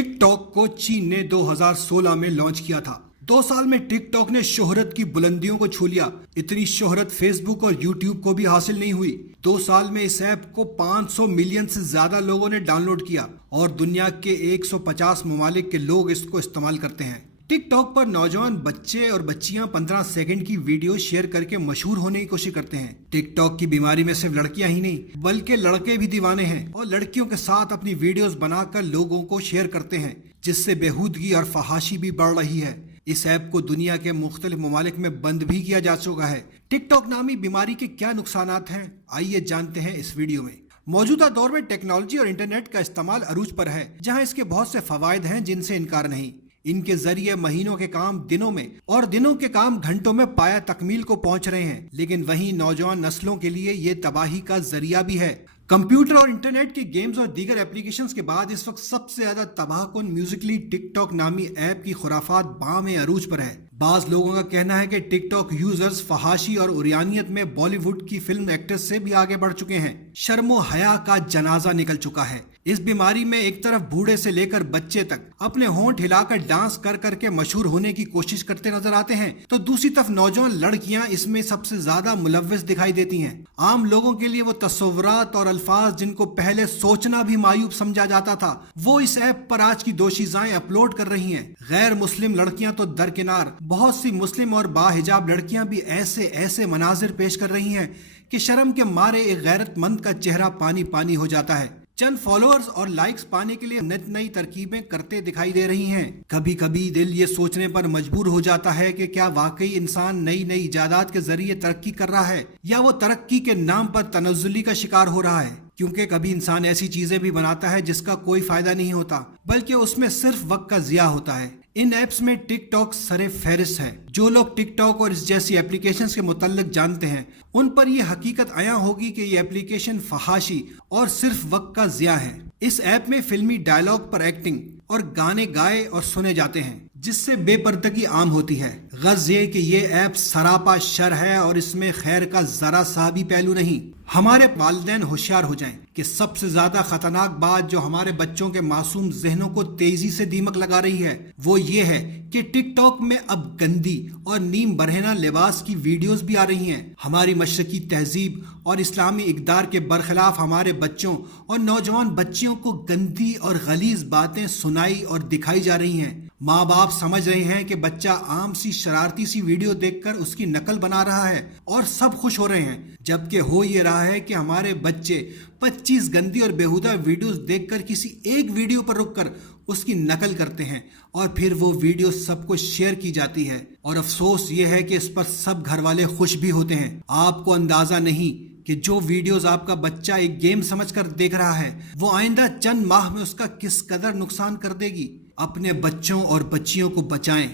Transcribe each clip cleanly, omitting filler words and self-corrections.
Tick tock को चीन ने 2016 में लॉन्च किया था। 2 साल में टिक टॉक ने शोहरत की बुलंदियों को छू लिया। इतनी शोहरत फेसबुक और यूट्यूब को भी हासिल नहीं हुई। 2 साल में इस ऐप को 500 मिलियन से ज्यादा लोगों ने डाउनलोड किया और दुनिया के 150 ममालिक के लोग इसको इस्तेमाल करते हैं। टिक टॉक पर नौजवान बच्चे और बच्चियां 15 सेकंड की वीडियो शेयर करके मशहूर होने की कोशिश करते हैं। टिक टॉक की बीमारी में सिर्फ लड़कियां ही नहीं बल्कि लड़के भी दीवाने हैं और लड़कियों के साथ अपनी वीडियोस बनाकर लोगों को शेयर करते हैं, जिससे बेहूदगी और फहाशी भी बढ़ रही है। इस ऐप को दुनिया के मुख्तलिफ ममालिक में बंद भी किया जा चुका है। टिकटॉक नामी बीमारी के क्या नुकसानात हैं, आइए जानते हैं इस वीडियो में। मौजूदा दौर में टेक्नोलॉजी और इंटरनेट का इस्तेमाल अरूज पर है, जहां इसके बहुत से फवायद हैं जिनसे इनकार नहीं। इनके जरिए महीनों के काम दिनों में और दिनों के काम घंटों में पाया तकमील को पहुंच रहे हैं, लेकिन वहीं नौजवान नस्लों के लिए ये तबाही का जरिया भी है। कंप्यूटर और इंटरनेट की गेम्स और दीगर एप्लीकेशंस के बाद इस वक्त सबसे ज्यादा तबाहकुन म्यूजिकली टिकटॉक नामी ऐप की खुराफात बाम अरूज पर है। बाज लोगों का कहना है कि टिकटॉक यूजर्स फहाशी और उरियानियत में बॉलीवुड की फिल्म एक्ट्रेस से भी आगे बढ़ चुके हैं। शर्मो हया का जनाजा निकल चुका है। इस बीमारी में एक तरफ बूढ़े से लेकर बच्चे तक अपने होंठ हिलाकर डांस कर करके मशहूर होने की कोशिश करते नजर आते हैं, तो दूसरी तरफ नौजवान लड़कियां इसमें सबसे ज्यादा मुलव्विस दिखाई देती हैं। आम लोगों के लिए वो तस्वुरात और अल्फाज जिनको पहले सोचना भी मायूब समझा जाता था, वो इस ऐप पर आज की दोशीज़ाएं अपलोड कर रही हैं। गैर मुस्लिम लड़कियां तो दरकिनार, बहुत सी मुस्लिम और बाहिजाब लड़कियां भी ऐसे ऐसे मनाजिर पेश कर रही हैं कि शर्म के मारे एक गैरतमंद का चेहरा पानी पानी हो जाता है। चंद फॉलोअर्स और लाइक्स पाने के लिए नित नई तरकीबें करते दिखाई दे रही हैं। कभी कभी दिल ये सोचने पर मजबूर हो जाता है कि क्या वाकई इंसान नई नई इजादात के जरिए तरक्की कर रहा है, या वो तरक्की के नाम पर तनज़्ज़ुली का शिकार हो रहा है। क्योंकि कभी इंसान ऐसी चीजें भी बनाता है जिसका कोई फायदा नहीं होता, बल्कि उसमें सिर्फ वक्त का जिया होता है। इन एप्स में टिकटॉक सरे फहरिस्त है। जो लोग टिकटॉक और इस जैसी एप्लीकेशंस के मुतल्लिक जानते हैं, उन पर यह हकीकत आया होगी कि ये एप्लीकेशन फहाशी और सिर्फ वक्त का जिया है। इस ऐप में फिल्मी डायलॉग पर एक्टिंग और गाने गाए और सुने जाते हैं, जिससे बेपर्दगी आम होती है। गर्ज ये कि ये ऐप सरापा शर है और इसमें खैर का जरा सा भी पहलू नहीं। हमारे वालिदैन होशियार हो जाएं कि सबसे ज्यादा खतरनाक बात जो हमारे बच्चों के मासूम जहनों को तेजी से दीमक लगा रही है, वो ये है कि टिकटॉक में अब गंदी और नीम बरहना लिबास की वीडियोस भी आ रही हैं। हमारी मशरकी तहजीब और इस्लामी इक़दार के बरखिलाफ हमारे बच्चों और नौजवान बच्चियों को गंदी और गलीज बातें सुनाई और दिखाई जा रही हैं। माँ बाप समझ रहे हैं कि बच्चा आम सी शरारती सी वीडियो देखकर उसकी नकल बना रहा है और सब खुश हो रहे हैं, जबकि हो ये रहा है कि हमारे बच्चे 25 गंदी और बेहुदा वीडियोस देखकर किसी एक वीडियो पर रुककर उसकी नकल करते हैं और फिर वो वीडियो सबको शेयर की जाती है। और अफसोस ये है कि इस पर सब घर वाले खुश भी होते हैं। आपको अंदाजा नहीं कि जो वीडियोस आपका बच्चा एक गेम समझकर देख रहा है, वो आइंदा चंद माह में उसका किस कदर नुकसान कर देगी। अपने बच्चों और बच्चियों को बचाएं,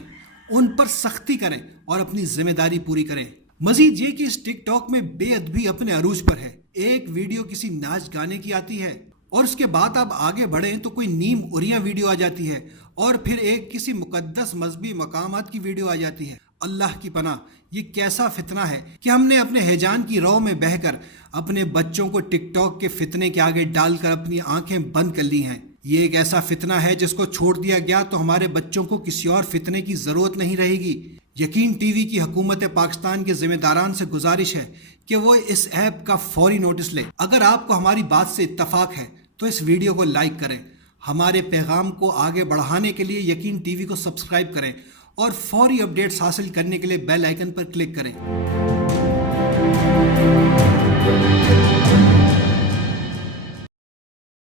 उन पर सख्ती करें और अपनी जिम्मेदारी पूरी करें। मजीद ये कि इस टिकटॉक में बेअदबी अपने अरूज पर है। एक वीडियो किसी नाच गाने की आती है और उसके बाद आप आगे बढ़ें तो कोई नीम उरिया वीडियो आ जाती है और फिर एक किसी मुकद्दस मजहबी मकामात की वीडियो आ जाती है। अल्लाह की पनाह, ये कैसा फितना है कि हमने अपने हैजान की रौ में बहकर अपने बच्चों को टिकटॉक के फितने के आगे डालकर अपनी आंखें बंद कर ली हैं। ये एक ऐसा फितना है जिसको छोड़ दिया गया तो हमारे बच्चों को किसी और फितने की जरूरत नहीं रहेगी। यकीन टीवी की हुकूमत पाकिस्तान के जिम्मेदारान से गुजारिश है कि वो इस ऐप का फौरी नोटिस ले। अगर आपको हमारी बात से इत्तफाक है तो इस वीडियो को लाइक करें। हमारे पैगाम को आगे बढ़ाने के लिए यकीन टीवी को सब्सक्राइब करें और फौरी अपडेट्स हासिल करने के लिए बेल आइकन पर क्लिक करें।